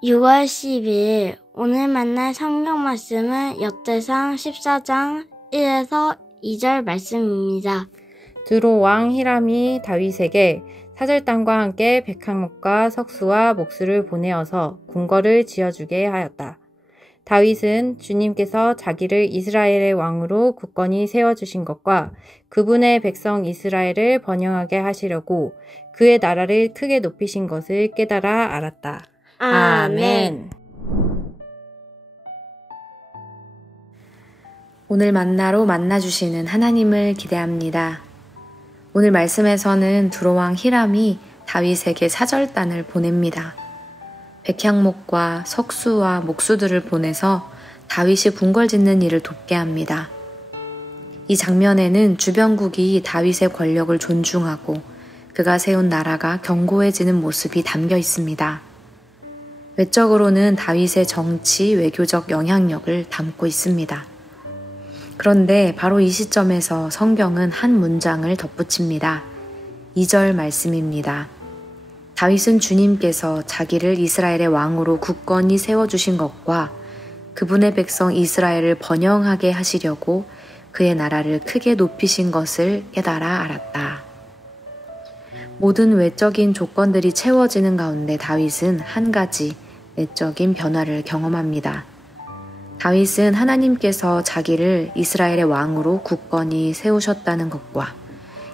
6월 12일 오늘 만날 성경 말씀은 역대상 14장 1에서 2절 말씀입니다. 두로 왕 히람이 다윗에게 사절단과 함께 백항목과 석수와 목수를 보내어서 궁궐을 지어주게 하였다. 다윗은 주님께서 자기를 이스라엘의 왕으로 굳건히 세워주신 것과 그분의 백성 이스라엘을 번영하게 하시려고 그의 나라를 크게 높이신 것을 깨달아 알았다. 아멘. 오늘 만나로 만나주시는 하나님을 기대합니다. 오늘 말씀에서는 두로왕 히람이 다윗에게 사절단을 보냅니다. 백향목과 석수와 목수들을 보내서 다윗이 궁궐 짓는 일을 돕게 합니다. 이 장면에는 주변국이 다윗의 권력을 존중하고 그가 세운 나라가 견고해지는 모습이 담겨 있습니다. 외적으로는 다윗의 정치, 외교적 영향력을 담고 있습니다. 그런데 바로 이 시점에서 성경은 한 문장을 덧붙입니다. 2절 말씀입니다. 다윗은 주님께서 자기를 이스라엘의 왕으로 굳건히 세워주신 것과 그분의 백성 이스라엘을 번영하게 하시려고 그의 나라를 크게 높이신 것을 깨달아 알았다. 모든 외적인 조건들이 채워지는 가운데 다윗은 한 가지 내적인 변화를 경험합니다. 다윗은 하나님께서 자기를 이스라엘의 왕으로 굳건히 세우셨다는 것과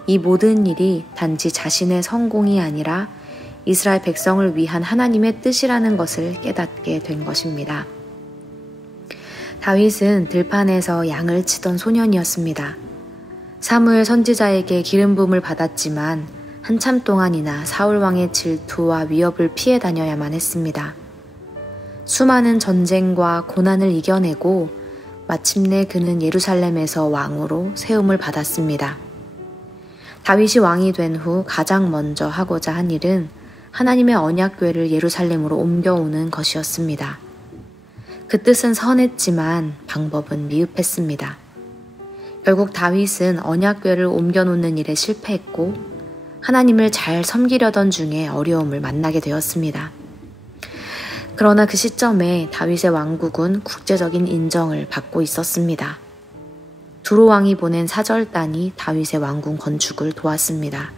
이 모든 일이 단지 자신의 성공이 아니라 이스라엘 백성을 위한 하나님의 뜻이라는 것을 깨닫게 된 것입니다. 다윗은 들판에서 양을 치던 소년이었습니다. 사무엘 선지자에게 기름 부음을 받았지만 한참 동안이나 사울 왕의 질투와 위협을 피해 다녀야만 했습니다. 수많은 전쟁과 고난을 이겨내고 마침내 그는 예루살렘에서 왕으로 세움을 받았습니다. 다윗이 왕이 된 후 가장 먼저 하고자 한 일은 하나님의 언약궤를 예루살렘으로 옮겨오는 것이었습니다. 그 뜻은 선했지만 방법은 미흡했습니다. 결국 다윗은 언약궤를 옮겨놓는 일에 실패했고 하나님을 잘 섬기려던 중에 어려움을 만나게 되었습니다. 그러나 그 시점에 다윗의 왕국은 국제적인 인정을 받고 있었습니다. 두로 왕이 보낸 사절단이 다윗의 왕궁 건축을 도왔습니다.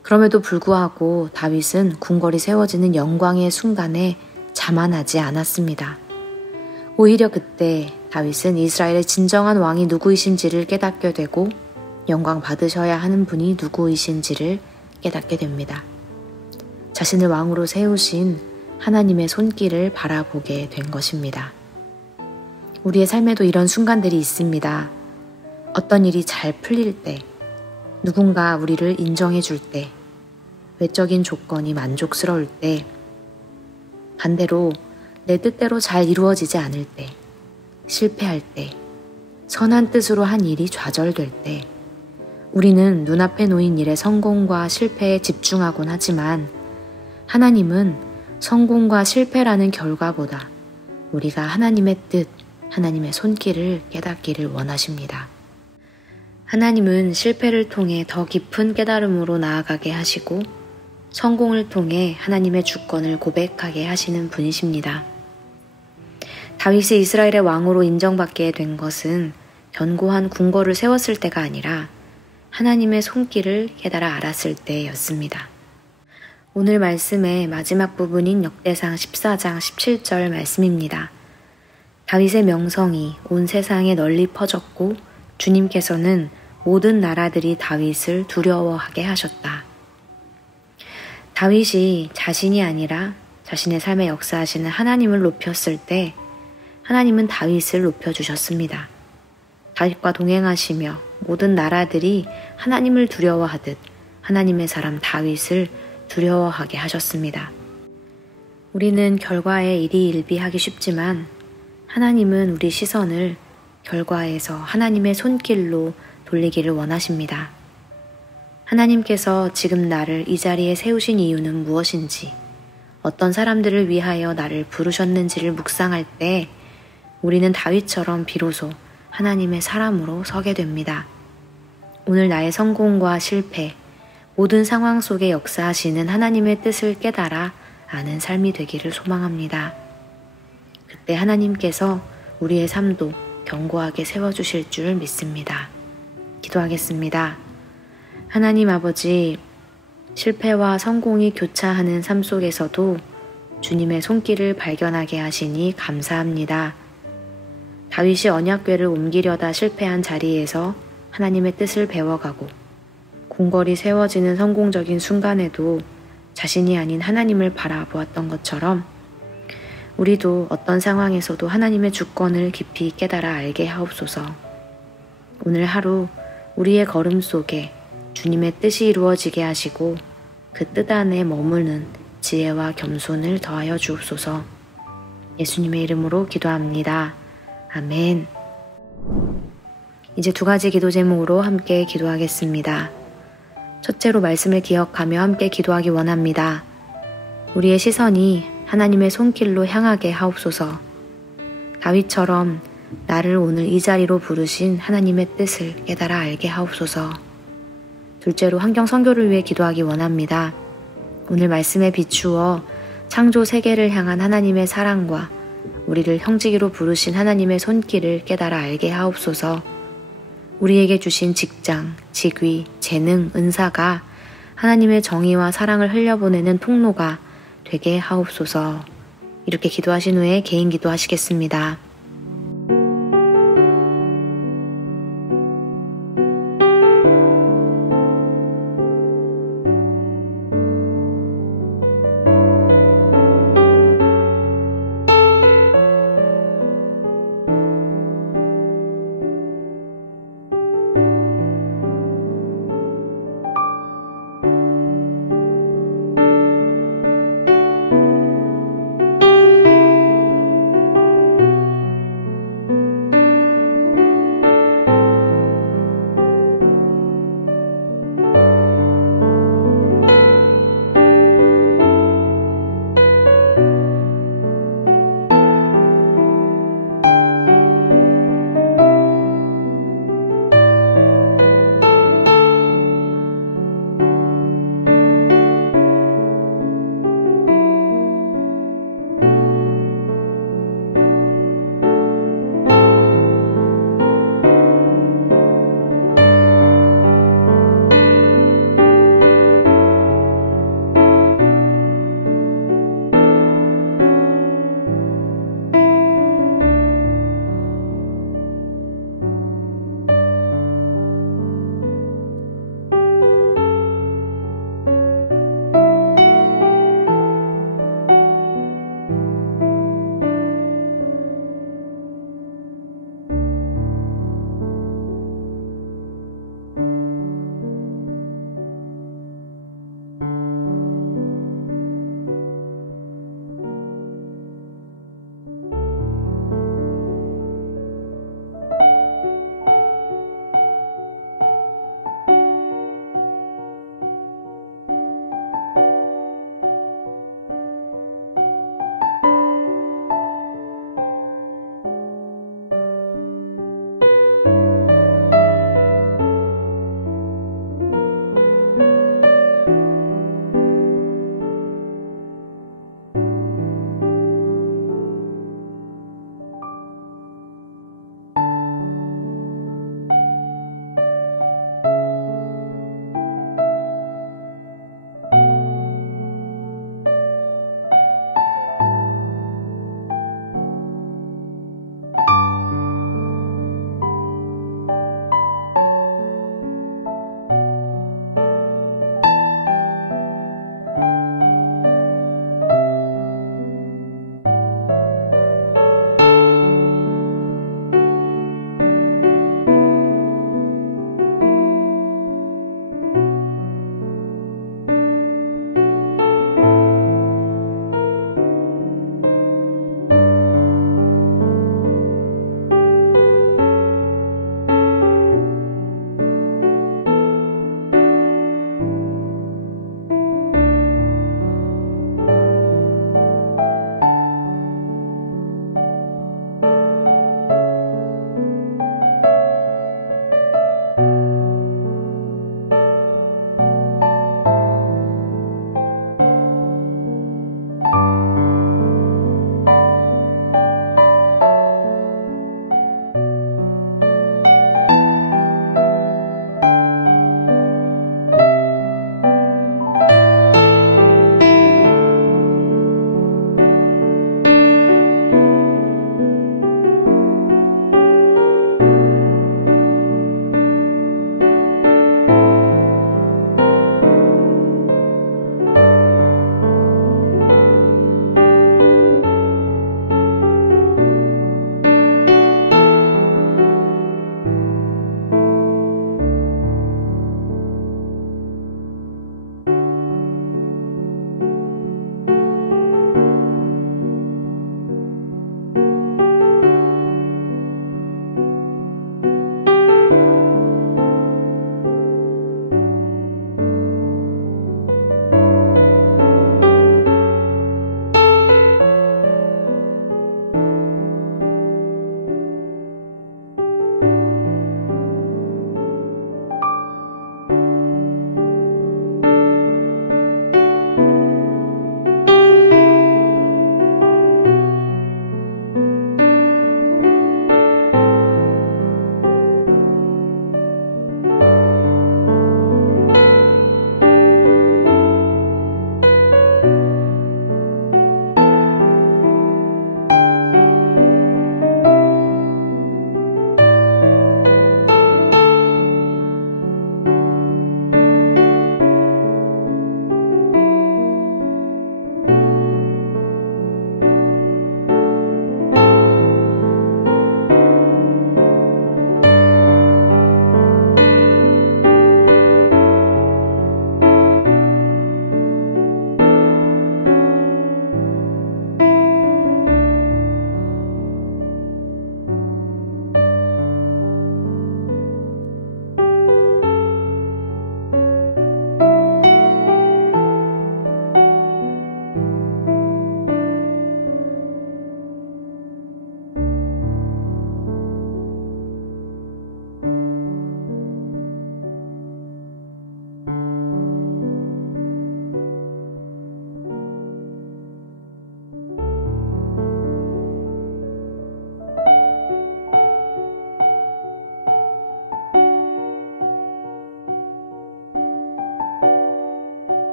그럼에도 불구하고 다윗은 궁궐이 세워지는 영광의 순간에 자만하지 않았습니다. 오히려 그때 다윗은 이스라엘의 진정한 왕이 누구이신지를 깨닫게 되고 영광 받으셔야 하는 분이 누구이신지를 깨닫게 됩니다. 자신을 왕으로 세우신 하나님의 손길을 바라보게 된 것입니다. 우리의 삶에도 이런 순간들이 있습니다. 어떤 일이 잘 풀릴 때, 누군가 우리를 인정해 줄 때, 외적인 조건이 만족스러울 때, 반대로 내 뜻대로 잘 이루어지지 않을 때, 실패할 때, 선한 뜻으로 한 일이 좌절될 때, 우리는 눈앞에 놓인 일의 성공과 실패에 집중하곤 하지만 하나님은 성공과 실패라는 결과보다 우리가 하나님의 뜻, 하나님의 손길을 깨닫기를 원하십니다. 하나님은 실패를 통해 더 깊은 깨달음으로 나아가게 하시고 성공을 통해 하나님의 주권을 고백하게 하시는 분이십니다. 다윗이 이스라엘의 왕으로 인정받게 된 것은 견고한 궁궐을 세웠을 때가 아니라 하나님의 손길을 깨달아 알았을 때였습니다. 오늘 말씀의 마지막 부분인 역대상 14장 17절 말씀입니다. 다윗의 명성이 온 세상에 널리 퍼졌고 주님께서는 모든 나라들이 다윗을 두려워하게 하셨다. 다윗이 자신이 아니라 자신의 삶에 역사하시는 하나님을 높였을 때 하나님은 다윗을 높여주셨습니다. 다윗과 동행하시며 모든 나라들이 하나님을 두려워하듯 하나님의 사람 다윗을 두려워하게 하셨습니다. 우리는 결과에 일희일비하기 쉽지만 하나님은 우리 시선을 결과에서 하나님의 손길로 돌리기를 원하십니다. 하나님께서 지금 나를 이 자리에 세우신 이유는 무엇인지, 어떤 사람들을 위하여 나를 부르셨는지를 묵상할 때 우리는 다윗처럼 비로소 하나님의 사람으로 서게 됩니다. 오늘 나의 성공과 실패, 모든 상황 속에 역사하시는 하나님의 뜻을 깨달아 아는 삶이 되기를 소망합니다. 그때 하나님께서 우리의 삶도 견고하게 세워주실 줄 믿습니다. 기도하겠습니다. 하나님 아버지, 실패와 성공이 교차하는 삶 속에서도 주님의 손길을 발견하게 하시니 감사합니다. 다윗이 언약궤를 옮기려다 실패한 자리에서 하나님의 뜻을 배워가고 궁궐이 세워지는 성공적인 순간에도 자신이 아닌 하나님을 바라보았던 것처럼 우리도 어떤 상황에서도 하나님의 주권을 깊이 깨달아 알게 하옵소서. 오늘 하루 우리의 걸음 속에 주님의 뜻이 이루어지게 하시고 그 뜻 안에 머무는 지혜와 겸손을 더하여 주옵소서. 예수님의 이름으로 기도합니다. 아멘. 이제 2가지 기도 제목으로 함께 기도하겠습니다. 첫째로 말씀을 기억하며 함께 기도하기 원합니다. 우리의 시선이 하나님의 손길로 향하게 하옵소서. 다윗처럼 나를 오늘 이 자리로 부르신 하나님의 뜻을 깨달아 알게 하옵소서. 둘째로 환경 선교를 위해 기도하기 원합니다. 오늘 말씀에 비추어 창조 세계를 향한 하나님의 사랑과 우리를 형제기로 부르신 하나님의 손길을 깨달아 알게 하옵소서. 우리에게 주신 직장, 직위, 재능, 은사가 하나님의 정의와 사랑을 흘려보내는 통로가 되게 하옵소서. 이렇게 기도하신 후에 개인 기도하시겠습니다.